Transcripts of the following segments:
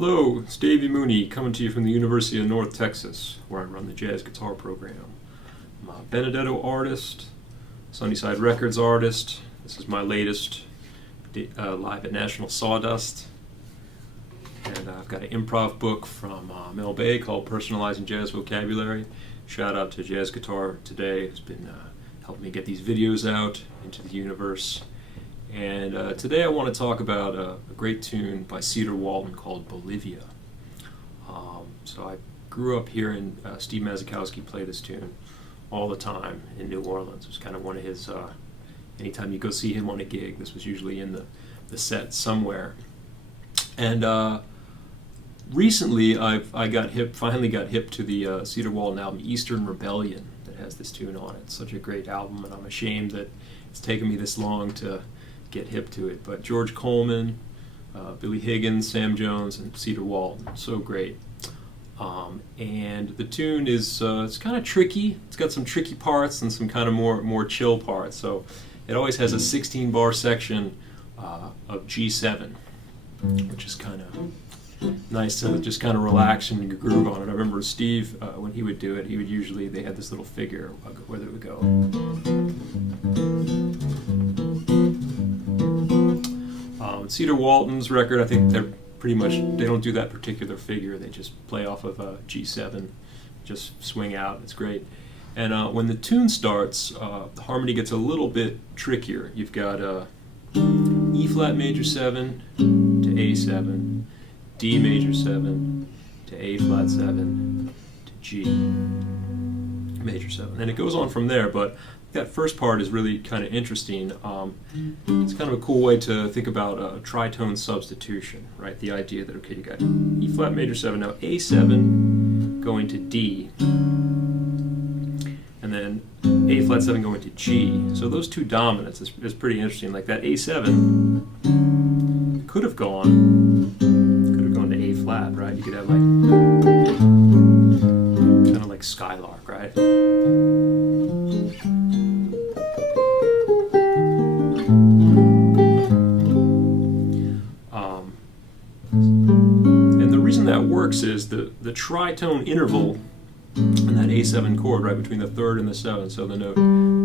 Hello, it's Davy Mooney coming to you from the University of North Texas, where I run the jazz guitar program. I'm a Benedetto artist, Sunnyside Records artist. This is my latest live at National Sawdust. And I've got an improv book from Mel Bay called Personalizing Jazz Vocabulary. Shout out to Jazz Guitar Today, who's been helping me get these videos out into the universe. And today I want to talk about a great tune by Cedar Walton called Bolivia. So I grew up hearing Steve Masakowski play this tune all the time in New Orleans. It was kind of one of his, anytime you go see him on a gig, this was usually in the set somewhere. And recently finally got hip to the Cedar Walton album Eastern Rebellion that has this tune on it. It's such a great album, and I'm ashamed that it's taken me this long to get hip to it. But George Coleman, Billy Higgins, Sam Jones, and Cedar Walton, so great. And the tune is it's kind of tricky. It's got some tricky parts and some kind of more chill parts. So it always has a 16-bar section of G7, which is kind of nice to just kind of relax and groove on it. I remember Steve, when he would do it, they had this little figure where it would go. Cedar Walton's record, I think they don't do that particular figure. They just play off of G7, just swing out. It's great. And when the tune starts, the harmony gets a little bit trickier. You've got E flat major 7 to A7, D major 7 to A flat 7 to G major 7. And it goes on from there, but that first part is really kind of interesting. It's kind of a cool way to think about a tritone substitution, right? The idea that, okay, you got E flat major 7, now A7 going to D, and then A flat 7 going to G. So those two dominants is pretty interesting. Like that A7 could have gone to A flat, right? You could have like kind of like Skylark, right? And the reason that works is the tritone interval in that A7 chord, right, between the third and the seventh. So the note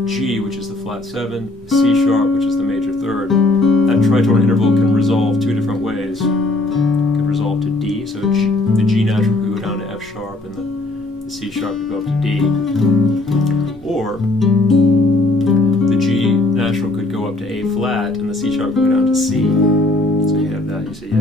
G, which is the flat 7, C sharp, which is the major third, that tritone interval can resolve two different ways. It can resolve to D, so the G natural could go down to F sharp, and the C sharp could go up to D. Or the G natural could go up to A flat, and the C sharp could go down to C. So you have that, you say F.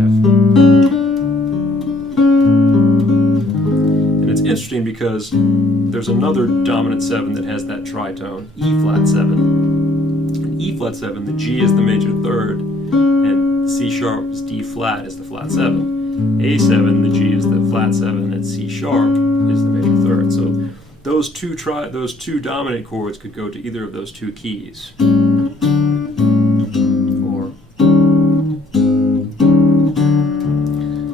And it's interesting because there's another dominant 7 that has that tritone, E flat 7. And E flat 7, the G is the major third, and C sharp is D flat is the flat 7. A7, the G is the flat 7, and C sharp is the major third. So those two dominant chords could go to either of those two keys.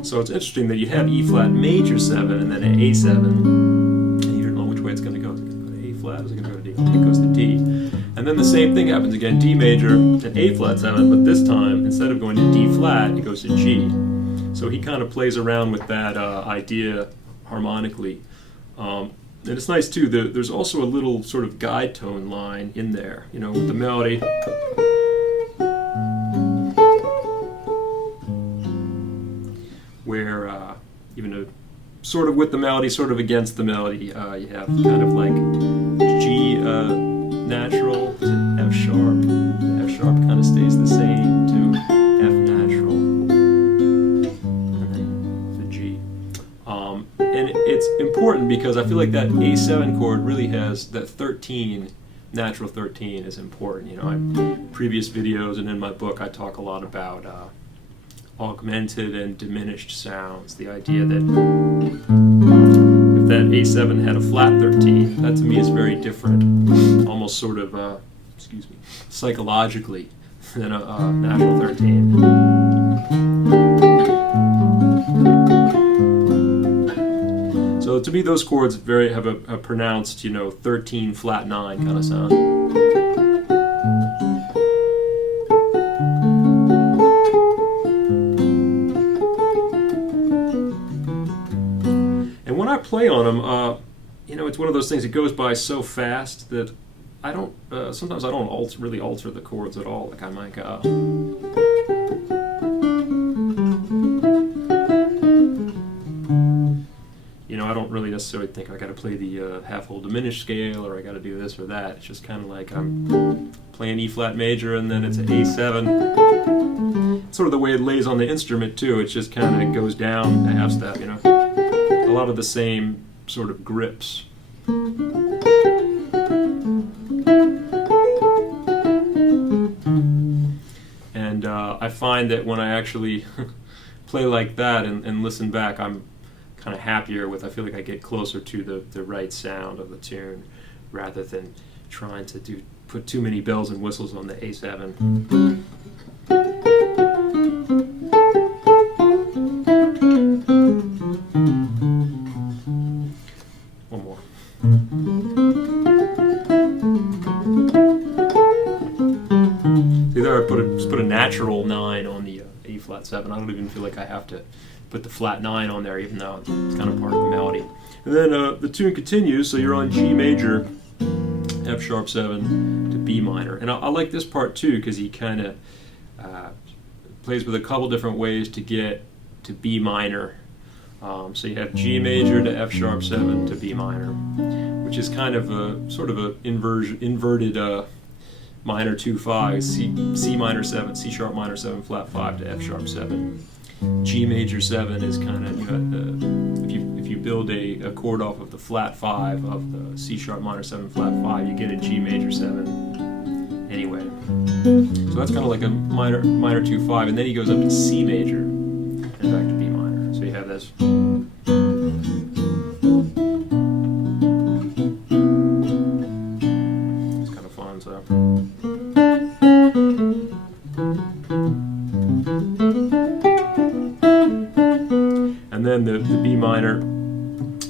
So it's interesting that you have E flat major 7 and then an A7, and you don't know which way it's going to go. Is it going to go to A flat? Is it going to go to D? It goes to D. And then the same thing happens again, D major and A flat 7, but this time, instead of going to D flat, it goes to G. So he kind of plays around with that idea harmonically. And it's nice too, there's also a little sort of guide tone line in there, you know, with the melody. Where, even though sort of with the melody, sort of against the melody, you have kind of like G natural to F sharp. The F sharp kind of stays the same to F natural, and then the G. And it's important because I feel like that A7 chord really has that 13, natural 13 is important. You know, in previous videos and in my book, I talk a lot about augmented and diminished sounds. The idea that if that A7 had a flat 13, that to me is very different, almost sort of, psychologically, than a natural 13. So to me, those chords have a pronounced, 13 flat 9 kind of sound. play on them, it's one of those things that goes by so fast that I don't. Sometimes I don't really alter the chords at all. Like I might go. I don't really necessarily think I got to play the half-whole diminished scale or I got to do this or that. It's just kind of like I'm playing E flat major and then it's an A7. It's sort of the way it lays on the instrument too. It just kind of goes down a half step. A lot of the same sort of grips. And I find that when I actually play like that and listen back, I'm kind of happier with. I feel like I get closer to the right sound of the tune rather than trying to put too many bells and whistles on the A7. One more. See there, I just put a natural 9 on the A flat 7. I don't even feel like I have to put the flat 9 on there, even though it's kind of part of the melody. And then the tune continues, so you're on G major, F sharp 7 to B minor. And I like this part too, because he kind of plays with a couple different ways to get to B minor. So you have G major to F sharp 7 to B minor, which is kind of a sort of a inverted minor 2-5, C minor 7, C sharp minor 7 flat 5 to F sharp 7. G major 7 is kind of if you build a chord off of the flat 5 of the C sharp minor 7 flat 5, you get a G major 7 anyway. So that's kind of like a minor 2-5, and then he goes up to C major and back to B minor. So you have this. It's kind of fun. So. And then the B minor,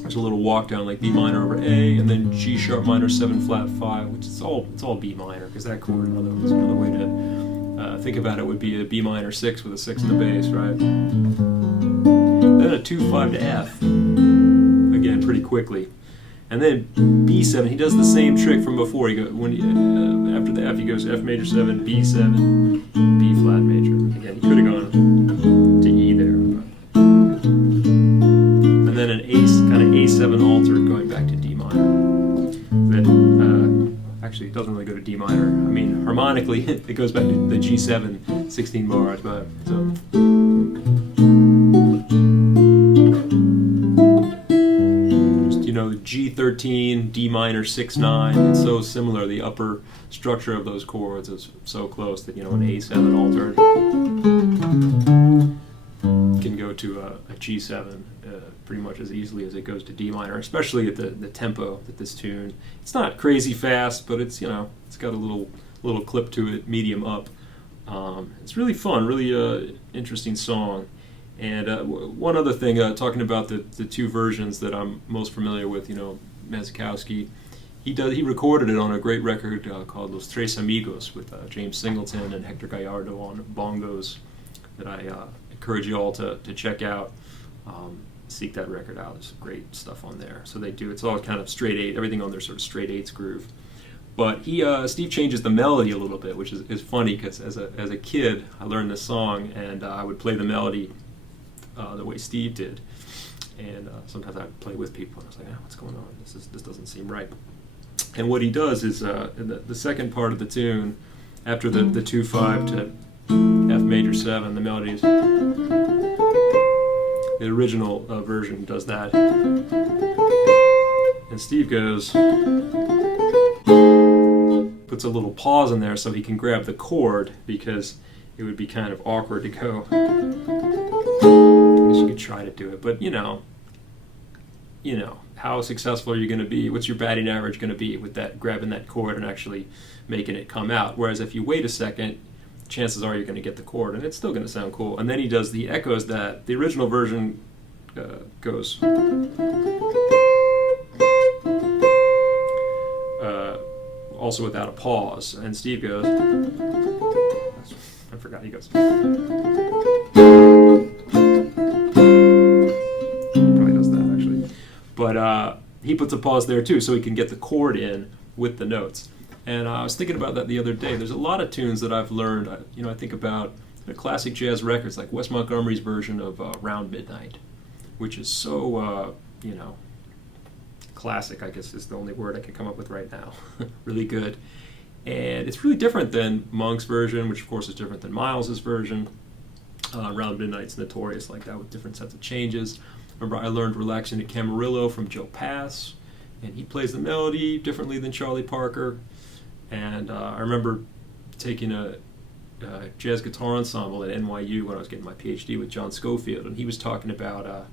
there's a little walk down like B minor over A, and then G sharp minor 7 flat 5, which is it's all B minor, because that chord, another way to think about it would be a B minor 6 with a 6 in the bass, right? Then a 2-5 to F, again pretty quickly, and then B7. He does the same trick from before. After the F, he goes F major 7, B7, B flat major. Again, he could have gone to E there. And then an kind of A7 altered going back to D minor. That actually it doesn't really go to D minor. I mean, harmonically it goes back to the G7, 16 bars, but so. Just G13, D minor 6-9. It's so similar. The upper structure of those chords is so close that an A7 altered can go to a G7 pretty much as easily as it goes to D minor, especially at the tempo that this tune. It's not crazy fast, but it's it's got a little clip to it, medium up. It's really fun, really interesting song. And one other thing, talking about the two versions that I'm most familiar with, Masakowski, he recorded it on a great record called Los Tres Amigos with James Singleton and Hector Gallardo on bongos that I encourage you all to check out. Seek that record out. There's great stuff on there. So it's all kind of straight 8, everything on their sort of straight 8s groove. But Steve changes the melody a little bit, which is funny, because as a kid I learned this song and I would play the melody the way Steve did. And sometimes I'd play with people and I was like, what's going on? This doesn't seem right. And what he does is in the second part of the tune, after the 2-5 to F major 7, the melodies. The original version does that. And Steve puts a little pause in there so he can grab the chord, because it would be kind of awkward to go. I guess you could try to do it, but how successful are you going to be? What's your batting average going to be with that, grabbing that chord and actually making it come out? Whereas if you wait a second, chances are you're going to get the chord, and it's still going to sound cool. And then he does the echoes that the original version goes. Also without a pause. And Steve goes. I forgot, he goes. He probably does that, actually. But but he puts a pause there too, so he can get the chord in with the notes. And I was thinking about that the other day. There's a lot of tunes that I've learned. I think about classic jazz records like Wes Montgomery's version of Round Midnight, which is so, classic, I guess is the only word I can come up with right now. Really good. And it's really different than Monk's version, which of course is different than Miles's version. Round Midnight's notorious like that with different sets of changes. Remember, I learned Relaxing to Camarillo from Joe Pass, and he plays the melody differently than Charlie Parker. And I remember taking a jazz guitar ensemble at NYU when I was getting my PhD with John Schofield, and he was talking about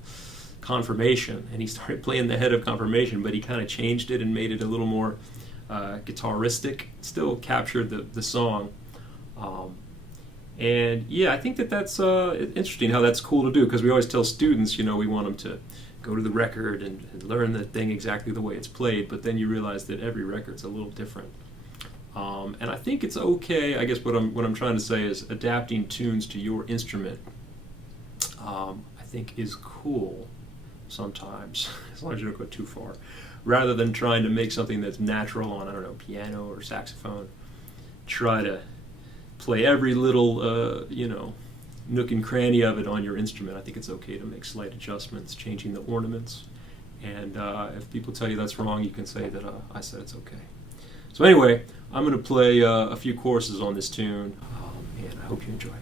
confirmation, and he started playing the head of confirmation, but he kind of changed it and made it a little more guitaristic, still captured the song. And yeah, I think that's interesting how that's cool to do, because we always tell students, we want them to go to the record and learn the thing exactly the way it's played, but then you realize that every record's a little different. And I think it's okay. I guess what I'm trying to say is adapting tunes to your instrument. I think is cool sometimes, as long as you don't go too far, rather than trying to make something that's natural on, I don't know, piano or saxophone. Try to play every little nook and cranny of it on your instrument. I think it's okay to make slight adjustments, changing the ornaments. And if people tell you that's wrong, you can say that I said it's okay. So anyway, I'm going to play a few choruses on this tune, and I hope you enjoy it.